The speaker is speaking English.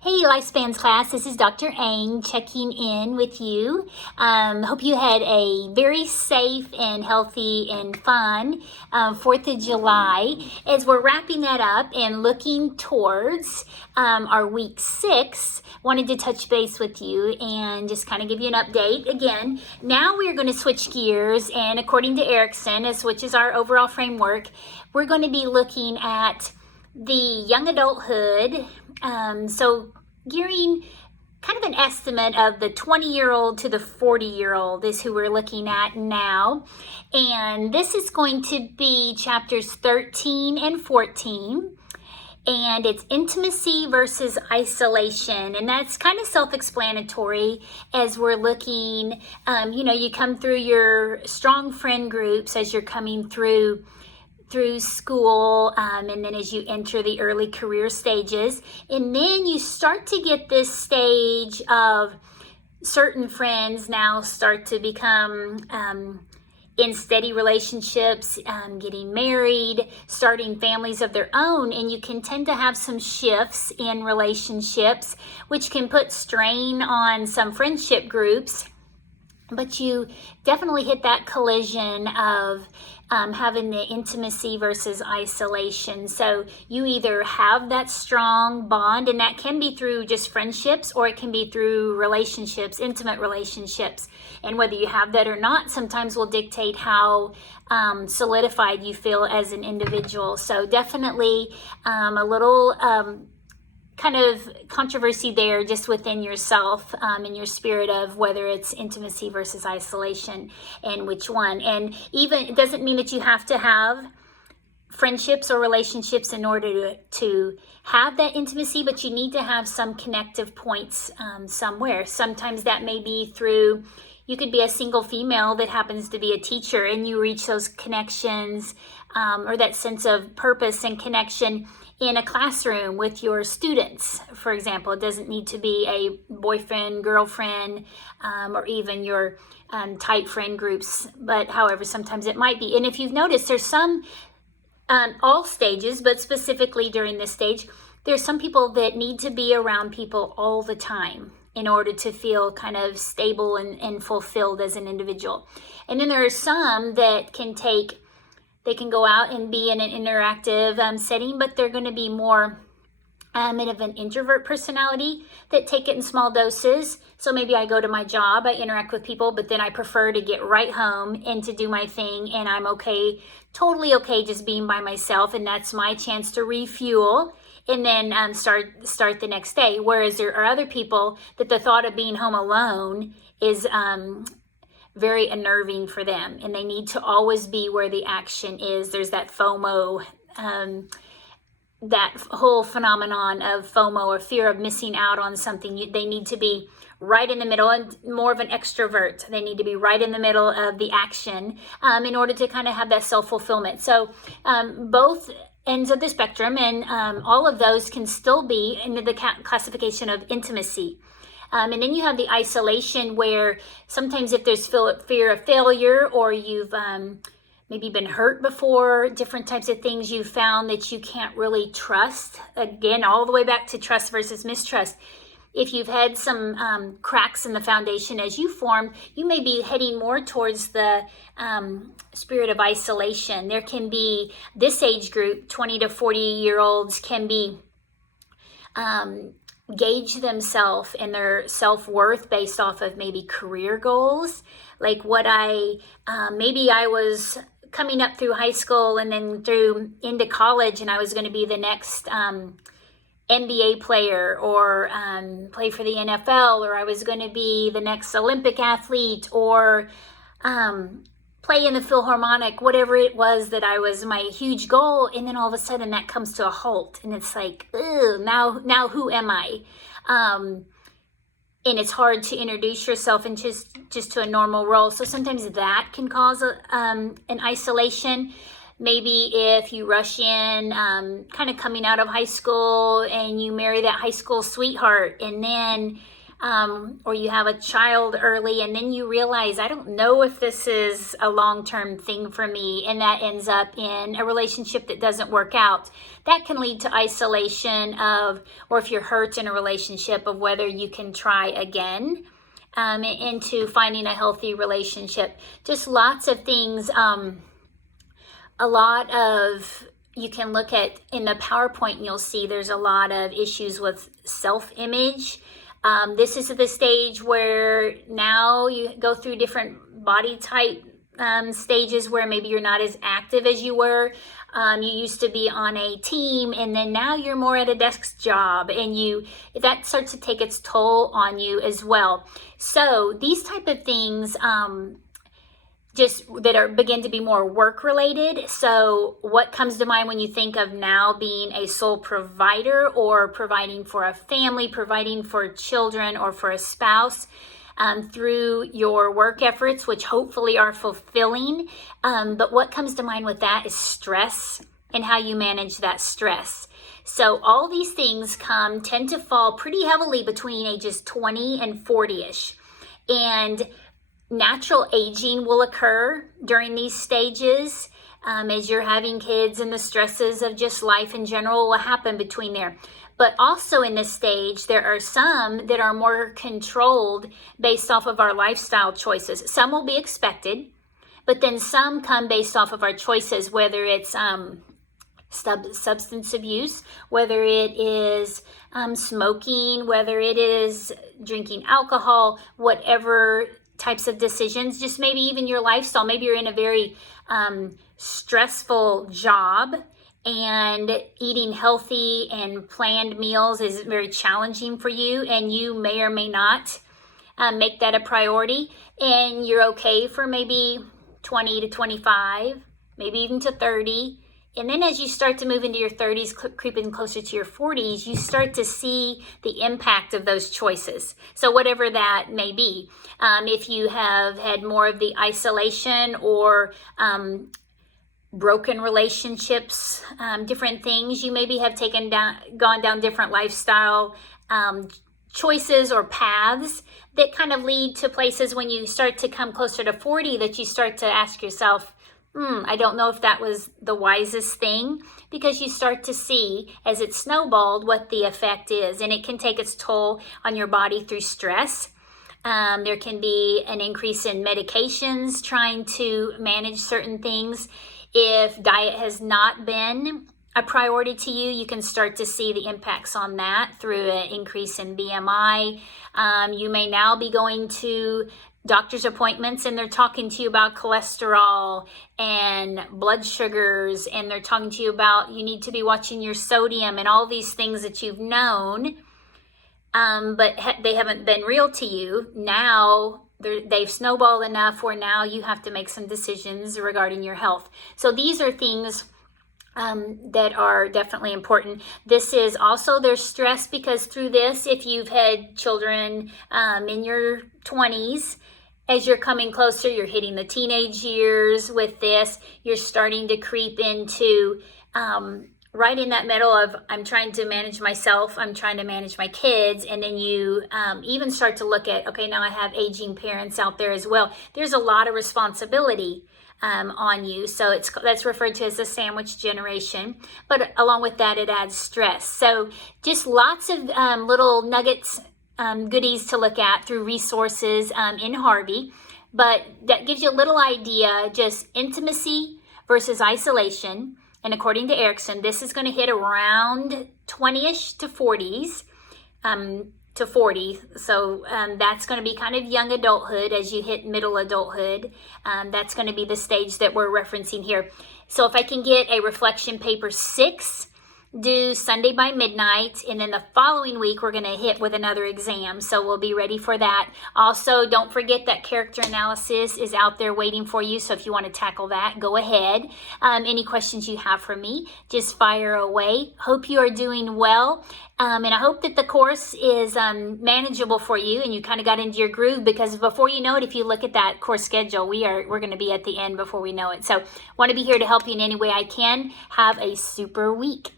Hey, Lifespans class, this is Dr. Ang checking in with you. Hope you had a very safe and healthy and fun 4th of July. As we're wrapping that up and looking towards our week 6, wanted to touch base with you and just kind of give you an update. Again, now we're going to switch gears, and according to Erickson, which is our overall framework, we're going to be looking at the young adulthood. So gearing kind of an estimate of the 20-year-old to the 40-year-old is who we're looking at now. And this is going to be chapters 13 and 14. And it's intimacy versus isolation. And that's kind of self-explanatory as we're looking, you come through your strong friend groups as you're coming through school, and then as you enter the early career stages, and then you start to get this stage of certain friends now start to become in steady relationships, getting married, starting families of their own, and you can tend to have some shifts in relationships, which can put strain on some friendship groups. But you definitely hit that collision of having the intimacy versus isolation. So you either have that strong bond, and that can be through just friendships, or it can be through relationships, intimate relationships. And whether you have that or not, sometimes will dictate how solidified you feel as an individual. So definitely a little kind of controversy there just within yourself in your spirit of whether it's intimacy versus isolation and which one. And even it doesn't mean that you have to have friendships or relationships in order to have that intimacy, but you need to have some connective points somewhere. Sometimes that may be through, you could be a single female that happens to be a teacher, and you reach those connections or that sense of purpose and connection in a classroom with your students, for example. It doesn't need to be a boyfriend, girlfriend, or even your tight friend groups, but however, sometimes it might be. And if you've noticed, there's some, all stages, but specifically during this stage, there's some people that need to be around people all the time in order to feel kind of stable and fulfilled as an individual. And then there are some that they can go out and be in an interactive setting, but they're going to be more of an introvert personality that take it in small doses. So maybe I go to my job, I interact with people, but then I prefer to get right home and to do my thing, and I'm okay, totally okay just being by myself, and that's my chance to refuel and then start the next day. Whereas there are other people that the thought of being home alone is very unnerving for them, and they need to always be where the action is. There's that FOMO, that whole phenomenon of FOMO, or fear of missing out on something. They need to be right in the middle, and more of an extrovert. They need to be right in the middle of the action in order to kind of have that self-fulfillment. So both ends of the spectrum, and all of those can still be in the classification of intimacy. And then you have the isolation, where sometimes if there's fear of failure, or you've maybe been hurt before, different types of things, you've found that you can't really trust. Again, all the way back to trust versus mistrust. If you've had some cracks in the foundation as you form, you may be heading more towards the spirit of isolation. There can be, this age group, 20 to 40-year-olds can be gauge themselves and their self-worth based off of maybe career goals. Like maybe I was coming up through high school and then through into college, and I was going to be the next NBA player, or play for the NFL, or I was going to be the next Olympic athlete, or play in the Philharmonic, whatever it was that I was my huge goal. And then all of a sudden that comes to a halt, and it's like, now who am I? And it's hard to introduce yourself and just to a normal role. So sometimes that can cause an isolation. Maybe if you rush in, kind of coming out of high school, and you marry that high school sweetheart, and then or you have a child early, and then you realize, I don't know if this is a long-term thing for me, and that ends up in a relationship that doesn't work out. That can lead to isolation of, or if you're hurt in a relationship, of whether you can try again. Into finding a healthy relationship. Just lots of things. A lot of, you can look at in the PowerPoint and you'll see there's a lot of issues with self-image. This is the stage where now you go through different body type stages where maybe you're not as active as you were. You used to be on a team, and then now you're more at a desk job, and that starts to take its toll on you as well. So these type of things just that begin to be more work related. So what comes to mind when you think of now being a sole provider, or providing for a family, providing for children or for a spouse? Through your work efforts, which hopefully are fulfilling. But what comes to mind with that is stress and how you manage that stress. So all these things tend to fall pretty heavily between ages 20 and 40-ish. And natural aging will occur during these stages. As you're having kids, and the stresses of just life in general will happen between there. But also in this stage, there are some that are more controlled based off of our lifestyle choices. Some will be expected, but then some come based off of our choices, whether it's substance abuse, whether it is smoking, whether it is drinking alcohol, whatever types of decisions, just maybe even your lifestyle. Maybe you're in a very stressful job, and eating healthy and planned meals is very challenging for you, and you may or may not make that a priority, and you're okay for maybe 20 to 25, maybe even to 30. And then as you start to move into your 30s, creeping closer to your 40s, you start to see the impact of those choices. So whatever that may be, if you have had more of the isolation or broken relationships, different things, you maybe have gone down different lifestyle choices or paths that kind of lead to places when you start to come closer to 40 that you start to ask yourself, I don't know if that was the wisest thing, because you start to see as it snowballed what the effect is, and it can take its toll on your body through stress. There can be an increase in medications trying to manage certain things. If diet has not been a priority to you, you can start to see the impacts on that through an increase in BMI. You may now be going to doctor's appointments, and they're talking to you about cholesterol and blood sugars, and they're talking to you about you need to be watching your sodium and all these things that you've known, but they haven't been real to you. Now they've snowballed enough where now you have to make some decisions regarding your health. So these are things that are definitely important. This is also, there's stress because through this, if you've had children in your 20s, as you're coming closer, you're hitting the teenage years with this, you're starting to creep into right in that middle of, I'm trying to manage myself, I'm trying to manage my kids, and then you even start to look at, okay, now I have aging parents out there as well. There's a lot of responsibility on you. So that's referred to as the sandwich generation. But along with that, it adds stress. So just lots of little nuggets, goodies to look at through resources in Harvey. But that gives you a little idea, just intimacy versus isolation. And according to Erickson, this is going to hit around 20-ish to 40s. To 40. So that's going to be kind of young adulthood. As you hit middle adulthood, that's going to be the stage that we're referencing here. So if I can get a reflection paper 6 due Sunday by midnight, and then the following week we're going to hit with another exam, so we'll be ready for that. Also, don't forget that character analysis is out there waiting for you, so if you want to tackle that, go ahead. Any questions you have for me, just fire away. Hope you are doing well, and I hope that the course is manageable for you and you kind of got into your groove, because before you know it, if you look at that course schedule, we're going to be at the end before we know it. So want to be here to help you in any way I can. Have a super week.